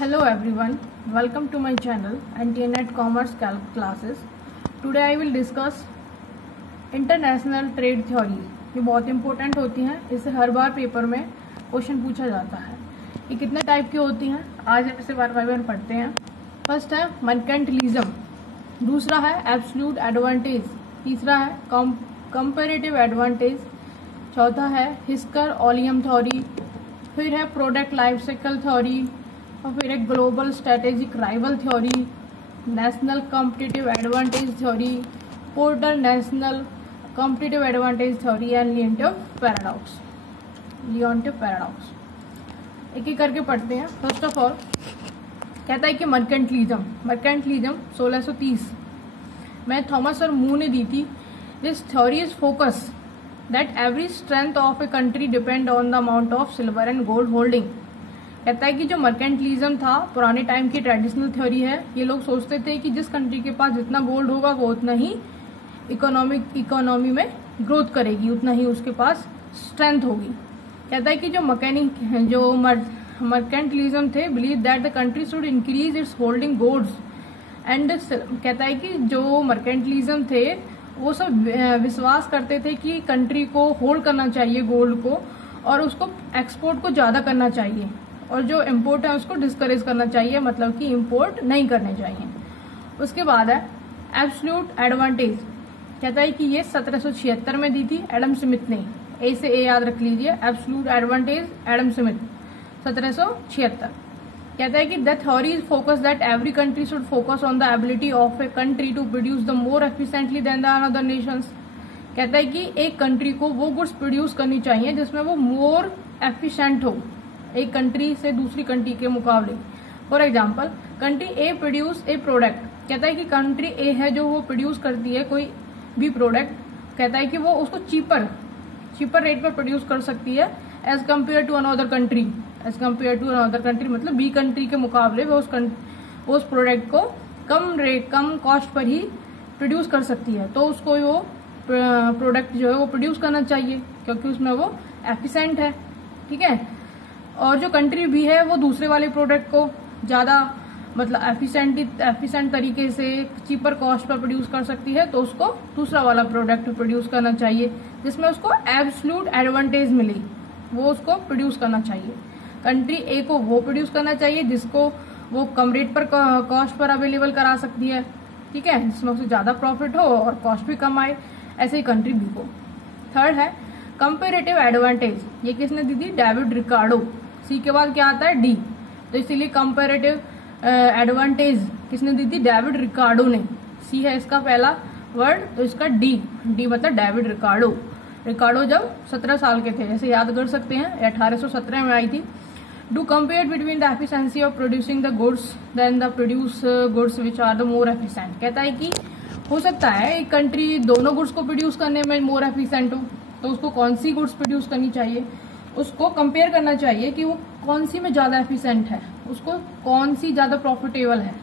Hello everyone, welcome to my channel NTNet Commerce Calc classes. Today I will discuss international trade theory. ये बहुत important होती हैं, इससे हर बार paper में question पूछा जाता है। ये कितने टाइप की होती हैं, आज हम इसे बार बार पढ़ते हैं। फर्स्ट है मर्केंटिलिज्म, दूसरा है एब्सोल्यूट एडवांटेज, तीसरा है कंपैरेटिव एडवांटेज, चौथा है हिस्कर-ओलियम थ्योरी, फिर है प्रोडक्ट लाइफ साइकिल थ्योरी, और फिर एक global strategic rival theory, national competitive advantage theory, Porter national competitive advantage theory and Leontief paradox. एक एक करके पढ़ते हैं। फर्स्ट ऑफ ऑल कहता है कि मर्केंटिलिज्म 1630 में थॉमस और मू ने दी थी। This theory is focus that every strength of a country depend on the amount of silver and gold holding. कहता है कि जो मर्केंटिलिज्म था पुराने टाइम की ट्रेडिशनल थ्योरी है। ये लोग सोचते थे कि जिस कंट्री के पास जितना गोल्ड होगा वो उतना ही इकोनॉमी में ग्रोथ करेगी, उतना ही उसके पास स्ट्रेंथ होगी। कहता है कि जो मर्केंटिलिज्म थे believe that the country should increase its holding golds and. कहता है कि जो मर्केंटिलिज्म थे वो सब विश्वास करते थे कि कंट्री को होल्ड करना चाहिए गोल्ड को, और उसको एक्सपोर्ट को ज्यादा करना चाहिए, और जो इम्पोर्ट है उसको डिस्करेज करना चाहिए, मतलब कि इम्पोर्ट नहीं करने चाहिए। उसके बाद है एब्सोल्यूट एडवांटेज। कहता है कि ये 1776 में दी थी एडम स्मिथ ने। ए से ए याद रख लीजिए, एब्सोल्यूट एडवांटेज एडम स्मिथ 1776। कहता है कि the theory is focus that every country should focus on the ability of a country to produce the more efficiently than the another nations. कहता है कि एक कंट्री को वो गुड्स प्रोड्यूस करनी चाहिए जिसमें वो मोर एफिशिएंट हो एक कंट्री से दूसरी कंट्री के मुकाबले। For example country A produce a product. कहता है कि कंट्री ए है जो वो प्रोड्यूस करती है कोई भी प्रोडक्ट, कहता है कि वो उसको चीपर रेट पर प्रोड्यूस कर सकती है as compare to another country. मतलब बी कंट्री के मुकाबले वो उस प्रोडक्ट को कम कॉस्ट पर ही प्रोड्यूस कर सकती है, तो उसको वो प्रोडक्ट जो है वो प्रोड्यूस करना चाहिए क्योंकि उसमें वो एफिशिएंट है। ठीक है, और जो कंट्री भी है वो दूसरे वाले प्रोडक्ट को ज्यादा मतलब एफिशिएंट तरीके से चीपर कॉस्ट पर प्रोड्यूस कर सकती है, तो उसको दूसरा वाला प्रोडक्ट प्रोड्यूस करना चाहिए जिसमें उसको एब्सोल्यूट एडवांटेज मिले, वो उसको प्रोड्यूस करना चाहिए। कंट्री ए को वो प्रोड्यूस करना चाहिए जिसको वो कम रेट पर कॉस्ट पर अवेलेबल करा सकती है, ठीक है, जिसमें उसे ज्यादा प्रॉफिट हो और कॉस्ट भी कम आए, ऐसे ही कंट्री बी को। थर्ड है कंपैरेटिव एडवांटेज। ये किसने दी थी? David Ricardo. सी के बाद क्या आता है? डी, तो इसीलिए कंपैरेटिव एडवांटेज किसने दी थी? डेविड रिकार्डो ने। सी है इसका पहला वर्ड, तो इसका डी मतलब डेविड रिकार्डो जब 17 साल के थे, ऐसे याद कर सकते हैं, 1817 में आई थी। Do compare between the efficiency of producing the goods then the produce goods which are the more efficient. कहता है कि हो सकता है एक कंट्री दोनों गुड्स को प्रोड्यूस करने में मोर एफिशिएंट हो, तो उसको कौन सी गुड्स प्रोड्यूस करनी चाहिए, उसको कंपेयर करना चाहिए कि वो कौन सी में ज्यादा एफिशिएंट है, उसको कौन सी ज्यादा प्रॉफिटेबल है,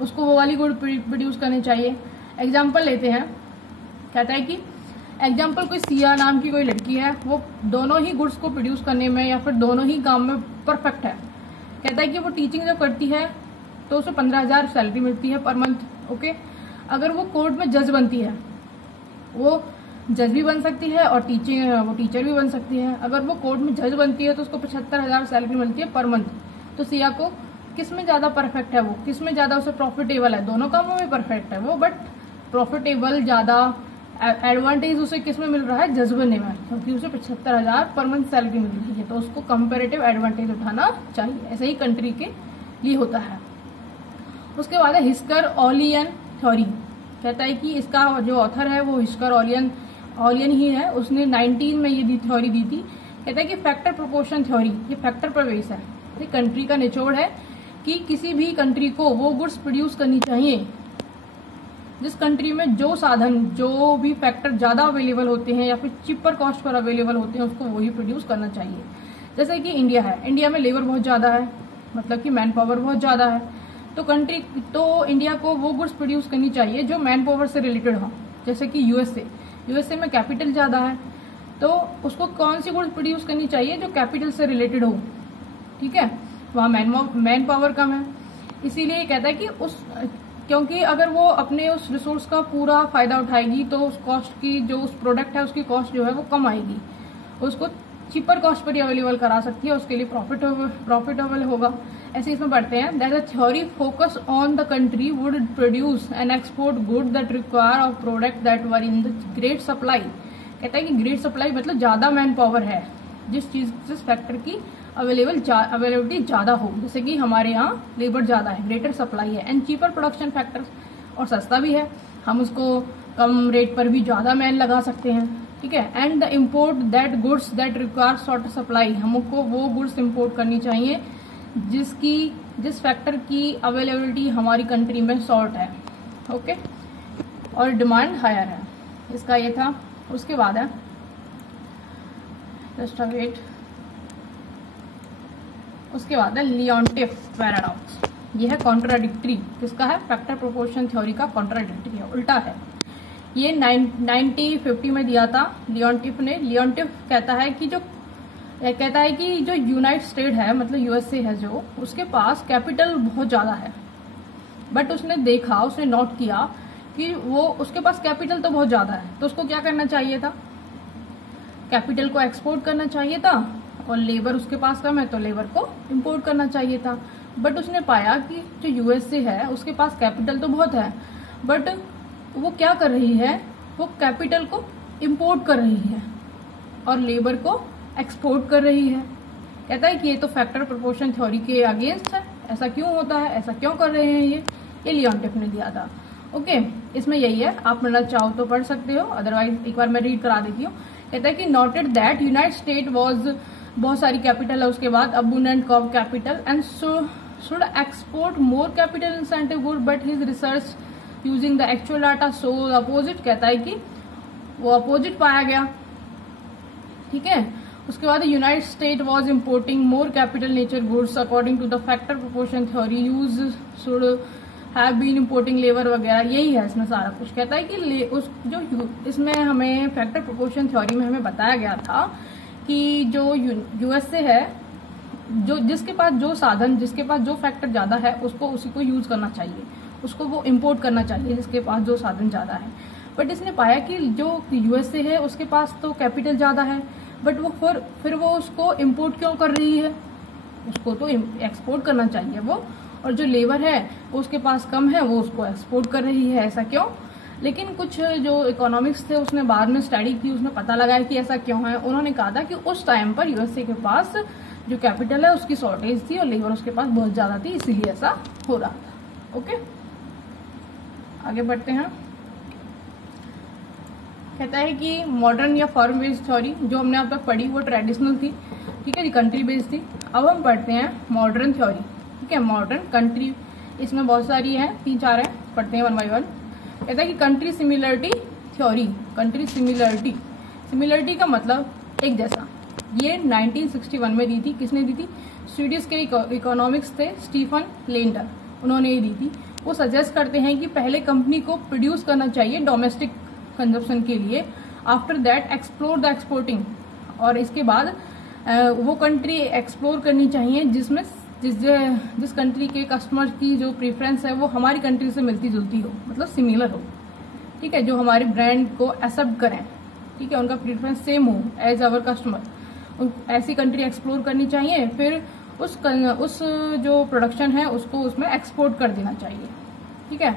उसको वो वाली गुड प्रोड्यूस करनी चाहिए। एग्जाम्पल लेते हैं। कहता है कि एग्जाम्पल कोई सिया नाम की कोई लड़की है, वो दोनों ही गुड्स को प्रोड्यूस करने में या फिर दोनों ही काम में परफेक्ट है। कहता है कि वो टीचिंग जब करती है तो उसे 15,000 सैलरी मिलती है पर मंथ। ओके, अगर वो कोर्ट में जज बनती है, वो जज भी बन सकती है और वो टीचर भी बन सकती है। अगर वो कोर्ट में जज बनती है तो उसको 75,000 सैलरी मिलती है पर मंथ। तो सिया को किस में ज्यादा परफेक्ट है, वो किस में ज्यादा उसे प्रॉफिटेबल है? दोनों कामों में परफेक्ट है वो, बट प्रॉफिटेबल ज्यादा एडवांटेज उसे किस में मिल रहा है? जज बनने में, क्योंकि उसे 75,000 पर मंथ सैलरी मिल रही है, तो उसको कंपैरेटिव एडवांटेज उठाना चाहिए। ऐसे ही कंट्री के लिए होता है। उसके बाद है हिस्कर-ओलियन थ्योरी। कहता है कि इसका जो ऑथर है वो हिस्कर-ओलियन ही है, उसने 19 में ये थ्योरी दी थी। कहता है कि फैक्टर प्रोपोर्शन थ्योरी, ये फैक्टर पर बेस है। ये कंट्री का निचोड़ है कि किसी भी कंट्री को वो गुड्स प्रोड्यूस करनी चाहिए जिस कंट्री में जो साधन, जो भी फैक्टर ज्यादा अवेलेबल होते हैं या फिर चिपर कॉस्ट पर अवेलेबल होते हैं, उसको वही प्रोड्यूस करना चाहिए। जैसे कि इंडिया है, इंडिया में लेबर बहुत ज्यादा है, मतलब कि मैन पावर बहुत ज्यादा है, तो इंडिया को वो गुड्स प्रोड्यूस करनी चाहिए जो मैन पावर से रिलेटेड हो। जैसे कि यूएसए में कैपिटल ज्यादा है, तो उसको कौन सी गुड्स प्रोड्यूस करनी चाहिए जो कैपिटल से रिलेटेड हो। ठीक है, वहाँ मैन पावर कम है, इसीलिए ये कहता है कि क्योंकि अगर वो अपने उस रिसोर्स का पूरा फायदा उठाएगी तो उस कॉस्ट की, जो उस प्रोडक्ट है उसकी कॉस्ट जो है वो कम आएगी, उसको चीपर कॉस्ट पर ही अवेलेबल करा सकती है, उसके लिए प्रॉफिटेबल होगा। ऐसे इसमें पढ़ते हैं that the theory focus on the country would produce and export good that require of product that were in the great supply. कहता है कि ग्रेट सप्लाई मतलब ज्यादा मैन पावर है, जिस फैक्टर की अवेलेबिलिटी ज्यादा हो, जैसे कि हमारे यहाँ लेबर ज्यादा है, ग्रेटर सप्लाई है, एंड चीपर प्रोडक्शन फैक्टर, और सस्ता भी है, हम उसको कम रेट पर भी ज्यादा मैन लगा सकते हैं, ठीक है। And the import that goods that require short supply, हमको वो गुड्स इम्पोर्ट करनी चाहिए जिस फैक्टर की अवेलेबिलिटी हमारी कंट्री में शॉर्ट है, ओके, और डिमांड हायर है। इसका ये था। उसके बाद है जस्ट अ वेट, उसके बाद है लियोनटिफ पैराडॉक्स। ये है कॉन्ट्राडिक्टरी, किसका है? फैक्टर प्रोपोर्शन थ्योरी का कॉन्ट्राडिक्टरी है, उल्टा है। ये 1950 में दिया था लियोनटिफ ने। लियोनटिफ कहता है कि जो यूनाइटेड स्टेट है, मतलब यूएसए है, जो उसके पास कैपिटल बहुत ज्यादा है, बट उसने नोट किया कि वो उसके पास कैपिटल तो बहुत ज्यादा है, तो उसको क्या करना चाहिए था? कैपिटल को एक्सपोर्ट करना चाहिए था, और लेबर उसके पास कम है तो लेबर को इंपोर्ट करना चाहिए था। बट उसने पाया कि जो यूएसए है उसके पास कैपिटल तो बहुत है, बट वो क्या कर रही है? वो कैपिटल को इंपोर्ट कर रही है और लेबर को एक्सपोर्ट कर रही है। कहता है कि ये तो फैक्टर प्रोपोर्शन थ्योरी के अगेंस्ट है, ऐसा क्यों होता है, ऐसा क्यों कर रहे हैं ये लियोनटिफ ने दिया था, ओके। इसमें यही है, आप पढ़ना चाहो तो पढ़ सकते हो, अदरवाइज एक बार मैं रीड करा देती हूँ। कहता है कि noted that United State was, बहुत सारी कैपिटल है, उसके बाद abundant capital and should export more capital incentive good, but his research using the actual data so opposite. कहता है कि वो अपोजिट पाया गया, ठीक है। उसके बाद United State was importing more capital nature goods according to the factor proportion theory, use should have been importing labour वगैरह, यही है इसमें सारा कुछ। कहता है कि इसमें हमें फैक्टर प्रोपोर्शन थ्योरी में हमें बताया गया था कि जो यूएसए है, जिसके पास जो साधन, जिसके पास जो फैक्टर ज्यादा है उसको उसी को यूज करना चाहिए, उसको वो इंपोर्ट करना चाहिए जिसके पास जो साधन ज्यादा है। बट इसने पाया कि जो यूएसए है उसके पास तो कैपिटल ज्यादा है, बट वो फिर वो उसको इंपोर्ट क्यों कर रही है? उसको तो एक्सपोर्ट करना चाहिए वो, और जो लेबर है वो उसके पास कम है, वो उसको एक्सपोर्ट कर रही है, ऐसा क्यों? लेकिन कुछ जो इकोनॉमिक्स थे उसने बाद में स्टडी की, उसने पता लगाया कि ऐसा क्यों है। उन्होंने कहा था कि उस टाइम पर यूएसए के पास जो कैपिटल है उसकी शॉर्टेज थी और लेबर उसके पास बहुत ज्यादा थी, इसीलिए ऐसा हो रहा था, ओके। आगे बढ़ते हैं। कहता है कि मॉडर्न या फर्म बेस्ड थ्योरी जो हमने अब तक पढ़ी वो ट्रेडिशनल थी, ठीक है, कंट्री बेस्ड थी। अब हम पढ़ते हैं मॉडर्न थ्योरी, ठीक है। मॉडर्न कंट्री, इसमें बहुत सारी है, 3-4 है, पढ़ते हैं वन बाय वन। कहता है कि country similarity theory, country similarity का मतलब एक जैसा, ये 1961 में दी थी। किसने दी थी? स्वीडिश के इकोनॉमिक्स थे स्टीफन लेंडर, उन्होंने ये दी थी। वो सजेस्ट करते हैं कि पहले कंपनी को प्रोड्यूस करना चाहिए डोमेस्टिक कंजप्शन के लिए, after that explore the exporting, और इसके बाद वो कंट्री एक्सप्लोर करनी चाहिए जिसमें जिस कंट्री के कस्टमर की जो प्रेफरेंस है वो हमारी कंट्री से मिलती जुलती हो, मतलब सिमिलर हो, ठीक है, जो हमारे ब्रांड को एक्सेप्ट करें, ठीक है, उनका प्रेफरेंस सेम हो एज अवर कस्टमर। ऐसी कंट्री एक्सप्लोर करनी चाहिए, फिर उस जो प्रोडक्शन है उसको उसमें एक्सपोर्ट कर देना चाहिए, ठीक है।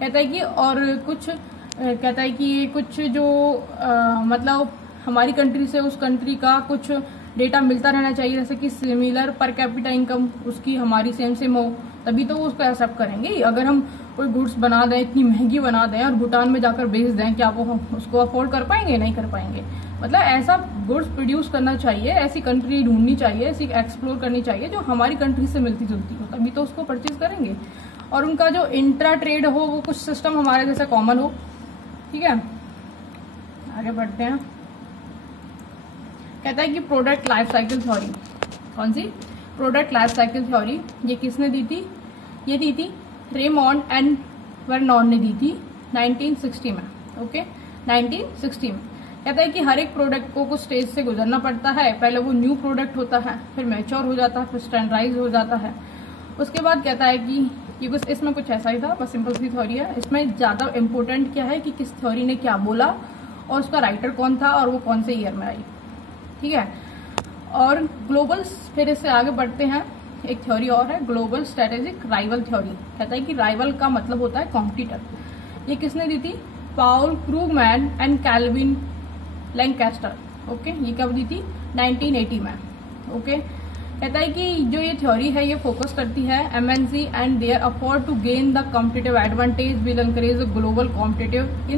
कहता है कि और कुछ कहता है कि कुछ जो मतलब हमारी कंट्री से उस कंट्री का कुछ डेटा मिलता रहना चाहिए, जैसे कि सिमिलर पर कैपिटा इनकम उसकी हमारी सेम हो, तभी तो वो उसको एक्सेप्ट करेंगे। अगर हम कोई गुड्स बना दें, इतनी महंगी बना दें और भूटान में जाकर बेच दें, क्या वो उसको अफोर्ड कर पाएंगे? नहीं कर पाएंगे। मतलब ऐसा गुड्स प्रोड्यूस करना चाहिए, ऐसी कंट्री ढूंढनी चाहिए, ऐसी एक्सप्लोर करनी चाहिए जो हमारी कंट्री से मिलती जुलती हो, तभी तो उसको परचेज करेंगे। और उनका जो इंट्रा ट्रेड हो वो कुछ सिस्टम हमारे जैसे कॉमन हो, ठीक है। आगे बढ़ते हैं। कहता है कि प्रोडक्ट लाइफ साइकिल थ्योरी, कौन सी? प्रोडक्ट लाइफ साइकिल थ्योरी, ये किसने दी थी? ये दी थी रेमॉन्ड एंड वर्नॉन ने दी थी 1960 में, ओके, 1960 में। कहता है कि हर एक प्रोडक्ट को कुछ स्टेज से गुजरना पड़ता है। पहले वो न्यू प्रोडक्ट होता है, फिर मैच्योर हो जाता है, फिर स्टैंडर्डाइज हो जाता है। उसके बाद कहता है कि बस इसमें कुछ ऐसा ही था, बस सिंपल सी थ्योरी है। इसमें ज्यादा इम्पोर्टेंट क्या है कि किस थ्योरी ने क्या बोला और उसका राइटर कौन था और वो कौन से ईयर में आई, ठीक है। और ग्लोबल, फिर इससे आगे बढ़ते हैं, एक थ्योरी और है ग्लोबल स्ट्रेटेजिक राइवल थ्योरी। कहता है कि राइवल का मतलब होता है कॉम्पिटिटर। ये किसने दी थी? पाउल क्रूगमैन एंड कैल्विन लैंकास्टर। ओके, ये कब दी थी? 1980 में। ओके, कहता है कि जो ये थ्योरी है ये फोकस करती है MNC and their afford to gain the competitive advantage will encourage global competitive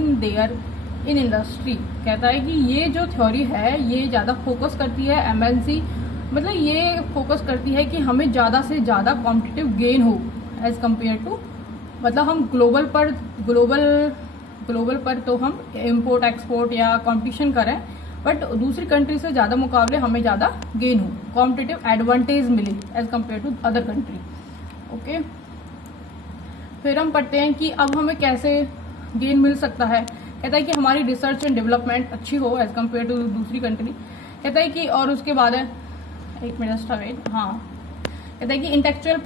in industry. कहता है कि ये जो थ्योरी है ये ज्यादा फोकस करती है एमएनसी, मतलब ये फोकस करती है कि हमें ज्यादा से ज्यादा कॉम्पिटिटिव गेन हो एज कम्पेयर टू, मतलब हम ग्लोबल पर तो हम इम्पोर्ट एक्सपोर्ट या कॉम्पिटिशन करें, बट दूसरी कंट्री से ज्यादा मुकाबले हमें ज्यादा गेन हो, कॉम्पिटिटिव एडवांटेज मिले as compare to other country. Okay, फिर हम पढ़ते हैं कि अब हमें कैसे गेन मिल सकता है। कहता है कि हमारी रिसर्च एंड डेवलपमेंट अच्छी हो एज कम्पेयर टू दूसरी कंट्री। कहता है कि और उसके बाद है, एक मिनट वेट, हाँ, कहता है कि इंटेलेक्चुअल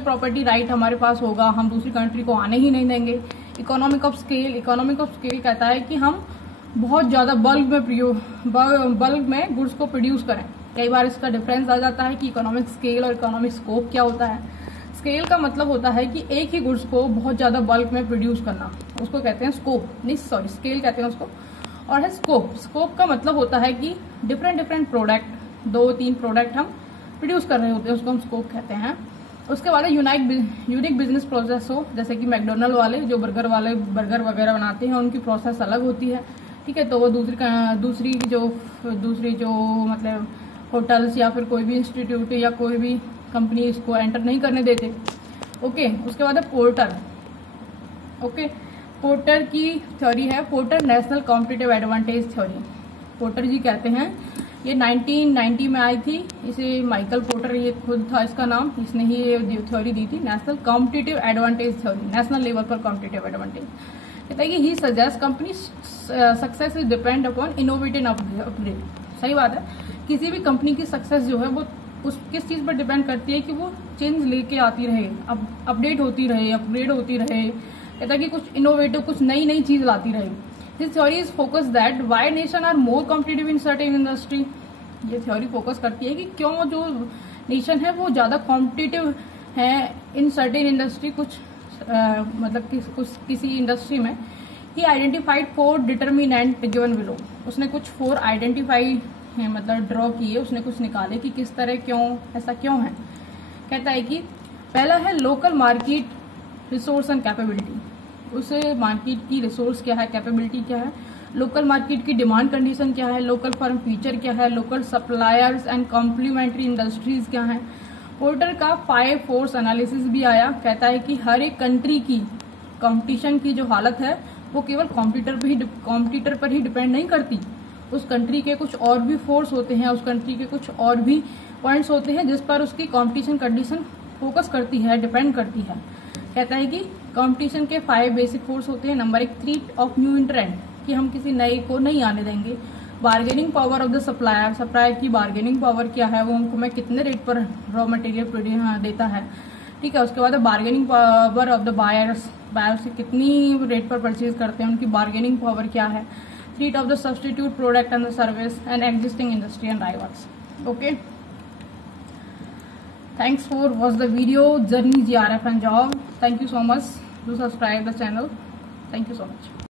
प्रॉपर्टी राइट हमारे पास होगा, हम दूसरी कंट्री को आने ही नहीं देंगे। इकोनॉमिक ऑफ स्केल कहता है कि हम बहुत ज्यादा बल्क में गुड्स को प्रोड्यूस करें। कई बार इसका डिफरेंस आ जाता है कि इकोनॉमिक स्केल और इकोनॉमिक स्कोप क्या होता है। स्केल का मतलब होता है कि एक ही गुड्स को बहुत ज्यादा बल्क में प्रोड्यूस करना, उसको कहते हैं स्केल कहते हैं उसको। और है स्कोप का मतलब होता है कि डिफरेंट प्रोडक्ट, 2-3 प्रोडक्ट हम प्रोड्यूस कर रहे होते हैं, उसको हम स्कोप कहते हैं। उसके बाद यूनिक बिजनेस प्रोसेस हो, जैसे कि मैकडोनल्ड वाले जो बर्गर वगैरह बनाते हैं उनकी प्रोसेस अलग होती है, ठीक है। तो वो दूसरी जो मतलब होटल्स या फिर कोई भी इंस्टीट्यूट या कोई भी कंपनी इसको एंटर नहीं करने देते। ओके, उसके बाद है पोर्टर। ओके, पोर्टर की थ्योरी है Porter national competitive advantage theory. Porter ji कहते हैं, ये 1990 में आई थी। इसे माइकल पोर्टर, ये खुद था इसका नाम, इसने ही ये थ्योरी दी थी, national competitive advantage theory, national level पर कॉम्पिटिटिव एडवांटेज। कहता है कि he suggest company success is depend upon innovative upgrade. सही बात है, किसी भी कंपनी की सक्सेस जो है वो उस किस चीज पर डिपेंड करती है कि वो चेंज लेके आती रहे, अपडेट होती रहे, अपग्रेड होती रहे। कहता है कि कुछ इनोवेटिव, कुछ नई चीज लाती रहे। This theory is focus that why nation are more competitive in certain industry. ये थ्योरी फोकस करती है कि क्यों जो नेशन है वो ज्यादा कॉम्पिटिटिव है इन सर्टेन इंडस्ट्री, किसी इंडस्ट्री में। ही आइडेंटिफाइड 4 डिटर्मिनेंट गिवन बिलो। उसने कुछ 4 आइडेंटिफाई मतलब ड्रॉ किए, उसने कुछ निकाले कि किस तरह ऐसा क्यों है। कहता है कि पहला है local market resource and capability. उस मार्केट की रिसोर्स क्या है, कैपेबिलिटी क्या है, लोकल मार्केट की डिमांड कंडीशन क्या है, लोकल फर्म फीचर क्या है, local suppliers and complementary industries क्या है। पोर्टर का 5 फोर्स एनालिसिस भी आया। कहता है कि हर एक कंट्री की कंपटीशन की जो हालत है वो केवल कॉम्पिटिटर पर ही डिपेंड नहीं करती, उस कंट्री के कुछ और भी फोर्स होते हैं, उस कंट्री के कुछ और भी पॉइंट्स होते हैं जिस पर उसकी कंपटीशन कंडीशन फोकस करती है, डिपेंड करती है। कहता है कि कंपटीशन के 5 बेसिक फोर्स होते हैं। नंबर 1, थ्रेट ऑफ न्यू एंट्रेंट, कि हम किसी नए को नहीं आने देंगे। Bargaining power of the supplier की बार्गेनिंग पावर क्या है, वो हमको मैं कितने रेट पर रॉ मटेरियल देता है, ठीक है। उसके बाद bargaining power of the buyers से कितनी रेट पर परचेज करते हैं, उनकी बार्गेनिंग पावर क्या है। Threat of the substitute product and the service and existing industry and rivals. Okay, thanks for watch the video journey GRF and job. Thank you so much. Do subscribe the channel. Thank you so much.